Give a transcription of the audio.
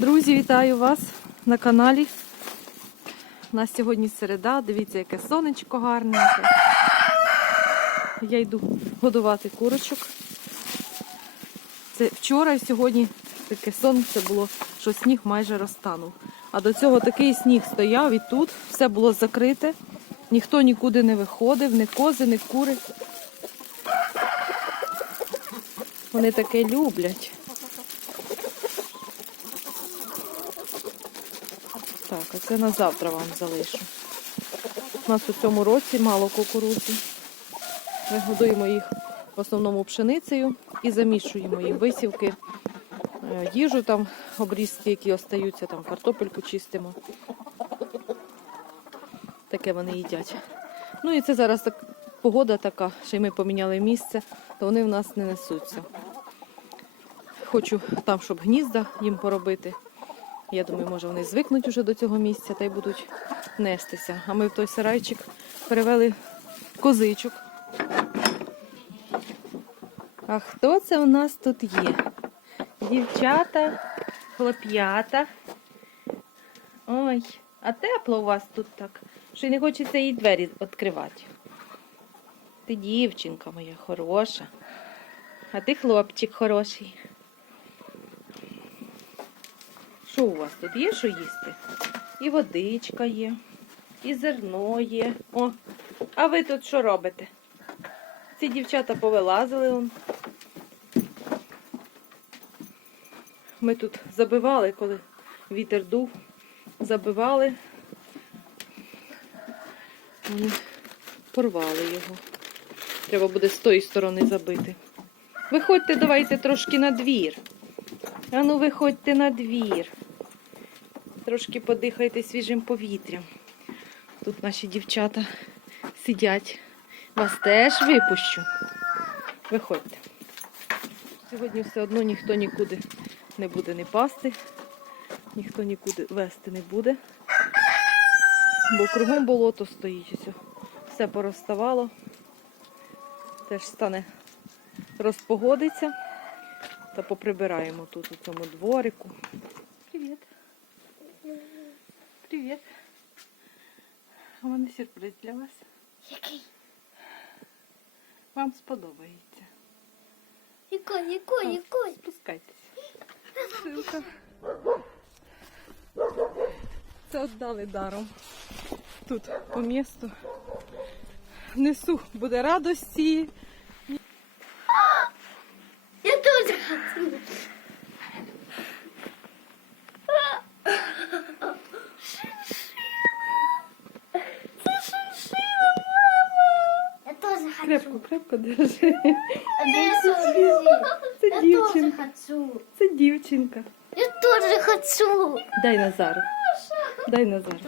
Друзі, вітаю вас на каналі. У нас сьогодні середа. Дивіться, яке сонечко гарненьке. Я йду годувати курочок. Це вчора і сьогодні таке сонце було, що сніг майже розтанув. А до цього такий сніг стояв і тут все було закрите. Ніхто нікуди не виходив, ні кози, ні кури. Вони таке люблять. Так, а це на завтра вам залишу. У нас у цьому році мало кукурудзи. Ми годуємо їх в основному пшеницею і замішуємо їм висівки, е, їжу там, обрізки, які остаються, там картопельку чистимо. Таке вони їдять. Ну і це зараз так, погода така, що й ми поміняли місце, то вони в нас не несуться. Хочу там, щоб гнізда їм поробити. Я думаю, може вони звикнуть уже до цього місця та й будуть нестися. А ми в той сарайчик перевели козичок. А хто це у нас тут є? Дівчата, хлоп'ята. Ой, а тепло у вас тут так, що й не хочеться їй двері відкривати. Ти дівчинка моя хороша, а ти хлопчик хороший. Що у вас тут є, що їсти? І водичка є, і зерно є. О, а ви тут що робите? Ці дівчата повилазили. Ми тут забивали, коли вітер дув, забивали. Вони порвали його. Треба буде з тої сторони забити. Виходьте, давайте трошки на двір. А ну виходьте на двір. Трошки подихайте свіжим повітрям. Тут наші дівчата сидять. Вас теж випущу. Виходьте. Сьогодні все одно ніхто нікуди не буде не пасти, ніхто нікуди вести не буде. Бо кругом болото стоїть. Ось Все порозставало. Теж стане розпогодиться. Та поприбираємо тут у цьому дворику. Привіт. У мене сюрприз для вас. Який? Вам сподобається. Який, який, який? Спускайтесь. Шилка. Це віддали даром. Тут по місту. Несу буде радості. Я тоже хочу. Це шиншила, мама. Я тоже хочу. Крепко, держи. Це дівчинка. Це дівчинка. Я теж хочу. Дай Назару. Дай Назару.